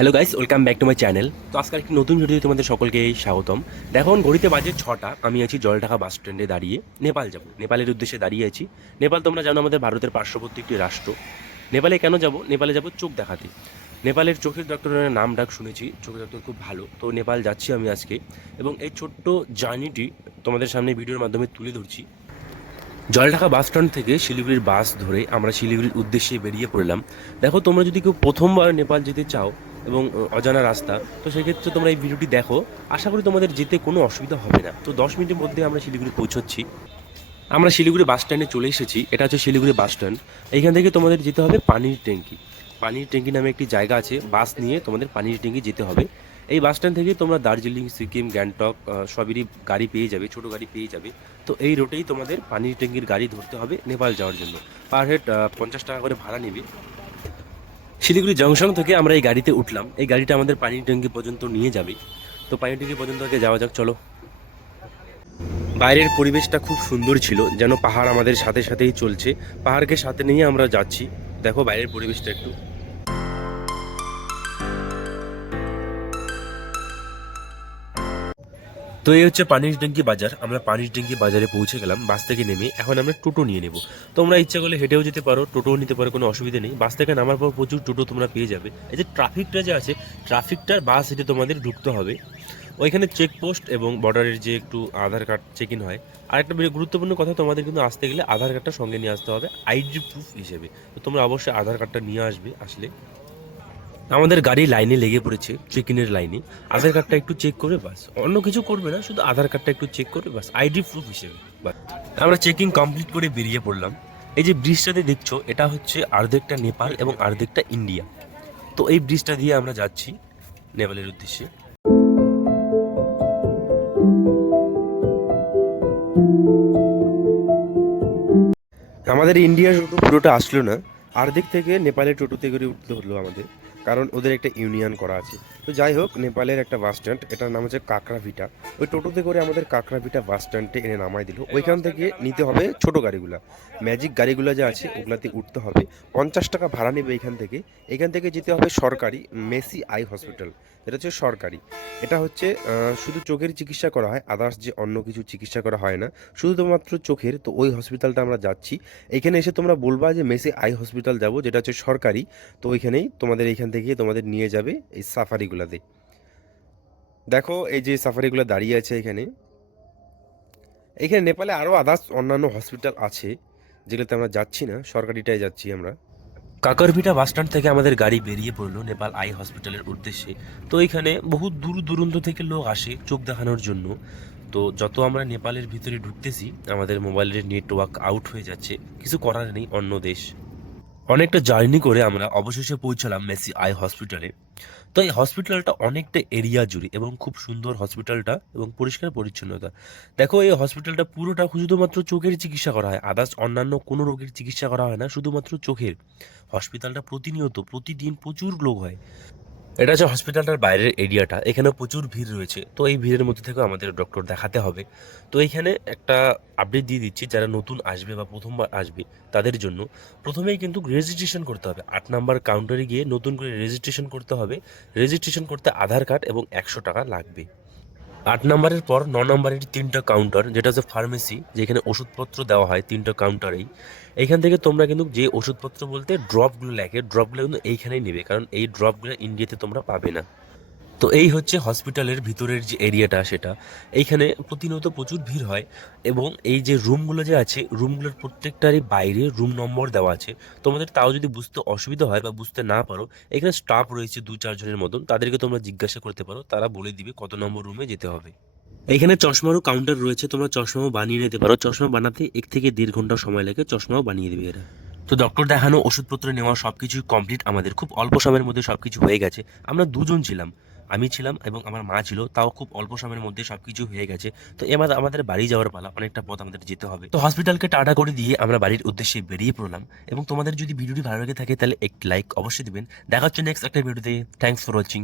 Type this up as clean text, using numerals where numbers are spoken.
Hello guys, welcome back to my channel. তো আজকাল একটি নতুন ভিডিওতে তোমাদের সকলকে স্বাগতম। দেখো ঘড়িতে বাজে 6টা, আমি আছি জলঢাকা বাস স্ট্যান্ডে দাঁড়িয়ে নেপাল যাব। নেপালের উদ্দেশ্যে দাঁড়িয়ে আছি। নেপাল তোমরা জানো আমাদের ভারতের পার্শ্ববর্তী একটি রাষ্ট্র। নেপালে কেন যাব? নেপালে যাব চোখ দেখাতে। নেপালের চোখের ডক্টরের নাম ডাক শুনেছি, চোখের ডক্টর খুব ভালো। তো নেপাল যাচ্ছি আমি আজকে, এবং এই ছোট্ট জার্নিটি তোমাদের সামনে ভিডিওর মাধ্যমে তুলে ধরছি। জলঢাকা বাস স্ট্যান্ড থেকে শিলিগুড়ির বাস ধরে আমরা শিলিগুড়ির উদ্দেশ্যে বেরিয়ে পড়লাম। দেখো তোমরা যদি কেউ প্রথমবার নেপাল যেতে চাও এবং অজানা রাস্তা, তো সেক্ষেত্রে তোমরা এই ভিডিওটি দেখো। আশা করি তোমাদের যেতে কোনো অসুবিধা হবে না। তো 10 মিনিটের মধ্যে আমরা শিলিগুড়ি পৌঁছচ্ছি। আমরা শিলিগুড়ি বাস স্ট্যান্ডে চলে এসেছি। এটা হচ্ছে শিলিগুড়ি বাস স্ট্যান্ড। এইখান থেকে তোমাদের যেতে হবে পানির ট্যাঙ্কি। পানির ট্যাঙ্কি নামে একটি জায়গা আছে, বাস নিয়ে তোমাদের পানির ট্যাঙ্কি যেতে হবে। এই বাস স্ট্যান্ড থেকে তোমরা দার্জিলিং, সিকিম, গ্যাংটক সবেরই গাড়ি পেয়ে যাবে, ছোটো গাড়ি পেয়ে যাবে। তো এই রোটেই তোমাদের পানির ট্যাঙ্কির গাড়ি ধরতে হবে নেপাল যাওয়ার জন্য। পার হেড 50 টাকা করে ভাড়া নেবে। শিলিগুড়ি জংশন থেকে আমরা এই গাড়িতে উঠলাম। এই গাড়িটা আমাদের পানির ট্যাঙ্কি পর্যন্ত নিয়ে যাবে। তো পানির ট্যাঙ্কি পর্যন্ত আগে যাওয়া যাক, চলো। বাইরের পরিবেশটা খুব সুন্দর ছিল, যেন পাহাড় আমাদের সাথে সাথেই চলছে। পাহাড়কে সাথে নিয়ে আমরা যাচ্ছি। দেখো বাইরের পরিবেশটা একটু। তো এই হচ্ছে পানির ট্যাঙ্কি বাজার। আমরা পানির ট্যাঙ্কি বাজারে পৌঁছে গেলাম বাস থেকে নেমে। এখন আমরা টোটো নিয়ে নেব। তোমরা ইচ্ছা করলে হেঁটেও যেতে পারো, টোটোও নিতে পারো, কোনো অসুবিধা নেই। বাস থেকে নামার পর প্রচুর টোটো তোমরা পেয়ে যাবে। এই যে ট্রাফিকটা যে আছে, ট্রাফিকটার বাস হেঁটে তোমাদের ঢুকতে হবে। ওইখানে চেকপোস্ট এবং বর্ডারের যে একটু আধার কার্ড চেক ইন হয়। আর একটা বেশ গুরুত্বপূর্ণ কথা, তোমাদের কিন্তু আসতে গেলে আধার কার্ডটা সঙ্গে নিয়ে আসতে হবে আইডি প্রুফ হিসেবে। তো তোমরা অবশ্যই আধার কার্ডটা নিয়ে আসবে আসলে। আমাদের গাড়ি লাইনে লেগে পড়েছে, চেক ইনের লাইনে। আধার কার্ডটা একটু চেক করবে বাস, অন্য কিছু করবে না, শুধু আধার কার্ডটা একটু চেক করবে বাস, আইডি প্রুফ হিসেবে বাস। আমরা চেকিং কমপ্লিট করে বেরিয়ে পড়লাম। এই যে ব্রিজটাতে দেখছো, এটা হচ্ছে অর্ধেকটা নেপাল এবং অর্ধেকটা ইন্ডিয়া। তো এই ব্রিজটা দিয়ে আমরা যাচ্ছি নেপালের উদ্দেশ্যে। আমাদের ইন্ডিয়ার টোটো পুরোটা আসলো না, অর্ধেক থেকে নেপালের টোটোতে করে উঠতে হলো আমাদের, কারণ ওদের একটা ইউনিয়ন করা আছে। তো যাই হোক, নেপালের একটা বাস স্ট্যান্ড, এটার নাম হচ্ছে কাকরাভিটা। ওই টোটোতে করে আমাদের কাকরাভিটা বাস স্ট্যান্ডে এনে নামাই দিল। ওইখান থেকে নিতে হবে ছোট গাড়িগুলা, ম্যাজিক গাড়িগুলো যা আছে ওগুলাতে উঠতে হবে। 50 টাকা ভাড়া নেবে এখান থেকে। এখান থেকে যেতে হবে সরকারি মেসি আই হসপিটাল, এটা হচ্ছে সরকারি। এটা হচ্ছে শুধু চোখের চিকিৎসা করা হয়, আদার্স যে অন্য কিছু চিকিৎসা করা হয় না, শুধুমাত্র চোখের। তো ওই হসপিটালটা আমরা যাচ্ছি। এখানে এসে তোমরা বলবা যে মেসি আই হসপিটাল যাব, যেটা হচ্ছে সরকারি। তো ওইখানেই তোমাদের, এইখান থেকে তোমাদের নিয়ে যাবে এই সাফারিগুলাতে। দেখো এই যে সাফারিগুলো দাঁড়িয়ে আছে এখানে। এখানে নেপালে আরও আদার্স অন্যান্য হসপিটাল আছে, যেগুলোতে আমরা যাচ্ছি না, সরকারিটাই যাচ্ছি আমরা। কাকারভিটা বাস স্ট্যান্ড থেকে আমাদের গাড়ি বেরিয়ে পড়লো নেপাল আই হসপিটালের উদ্দেশ্যে। তো এখানে বহু দূর দূরান্ত থেকে লোক আসে চোখ দেখানোর জন্য। তো যত আমরা নেপালের ভিতরে ঢুকতেছি, আমাদের মোবাইলের নেটওয়ার্ক আউট হয়ে যাচ্ছে। কিছু করার নেই, অন্য দেশ। অনেকটা জার্নি করে আমরা অবশেষে পৌঁছালাম মেসি আই হসপিটালে। তো এই হসপিটালটা অনেকটা এরিয়া জুড়ে এবং খুব সুন্দর হসপিটালটা, এবং পরিষ্কার পরিচ্ছন্নতা। দেখো এই হসপিটালটা পুরোটা শুধুমাত্র চোখের চিকিৎসা করা হয়, আদার্স অন্যান্য কোনো রোগের চিকিৎসা করা হয় না, শুধুমাত্র চোখের। হসপিটালটা প্রতিনিয়ত প্রতিদিন প্রচুর লোক হয়। এটা হচ্ছে হসপিটালটার বাইরের এরিয়াটা, এখানে প্রচুর ভিড় রয়েছে। তো এই ভিড়ের মধ্যে থেকেও আমাদের ডক্টর দেখাতে হবে। তো এইখানে একটা আপডেট দিয়ে দিচ্ছি, যারা নতুন আসবে বা প্রথমবার আসবে তাদের জন্য। প্রথমেই কিন্তু রেজিস্ট্রেশন করতে হবে। 8 নম্বর কাউন্টারে গিয়ে নতুন করে রেজিস্ট্রেশন করতে হবে। রেজিস্ট্রেশন করতে আধার কার্ড এবং 100 টাকা লাগবে। 8 নম্বরের পর 9 নম্বরের 3টা কাউন্টার, যেটা হচ্ছে ফার্মেসি, যেখানে ওষুধপত্র দেওয়া হয় 3টা কাউন্টারেই। এইখান থেকে তোমরা কিন্তু যে ওষুধপত্র বলতে ড্রপগুলো লাগে, ড্রপগুলো কিন্তু এইখানেই নেবে, কারণ এই ড্রপগুলো ইন্ডিয়াতে তোমরা পাবে না। তো এই হচ্ছে হসপিটালের ভিতরের যে এরিয়াটা, সেটা। এইখানে প্রতিনিয়ত প্রচুর ভিড় হয়। এবং এই যে রুমগুলো যে আছে, রুমগুলোর প্রত্যেকটারই বাইরে রুম নম্বর দেওয়া আছে। তোমাদের তাও যদি বুঝতে অসুবিধা হয় বা বুঝতে না পারো, এখানে স্টাফ রয়েছে 2-4 জনের মতন, তাদেরকে তোমরা জিজ্ঞাসা করতে পারো, তারা বলে দিবে কত নম্বর রুমে যেতে হবে। এইখানে চশমারও কাউন্টার রয়েছে, তোমরা চশমাও বানিয়ে নিতে পারো। চশমা বানাতে 1 থেকে 1.5 ঘন্টা সময় লাগে, চশমাও বানিয়ে দেবে এরা। তো ডক্টর দেখানো, ওষুধপত্র নেওয়া সবকিছুই কমপ্লিট আমাদের, খুব অল্প সময়ের মধ্যে সবকিছু হয়ে গেছে। আমরা দুজন ছিলাম, আমি ছিলাম এবং আমার মা ছিল, তাও খুব অল্প সময়ের মধ্যে সবকিছু হয়ে গেছে। তো এবার আমাদের বাড়ি যাওয়ার পালা, অনেকটা পথ আমাদের যেতে হবে। তো হসপিটালকে টাটা করে দিয়ে আমরা বাড়ির উদ্দেশ্যে বেরিয়ে পড়লাম। এবং তোমাদের যদি ভিডিওটি ভালো লেগে থাকে তাহলে একটি লাইক অবশ্যই দিবেন। দেখা হচ্ছে নেক্সট একটা ভিডিওতে। Thanks for watching.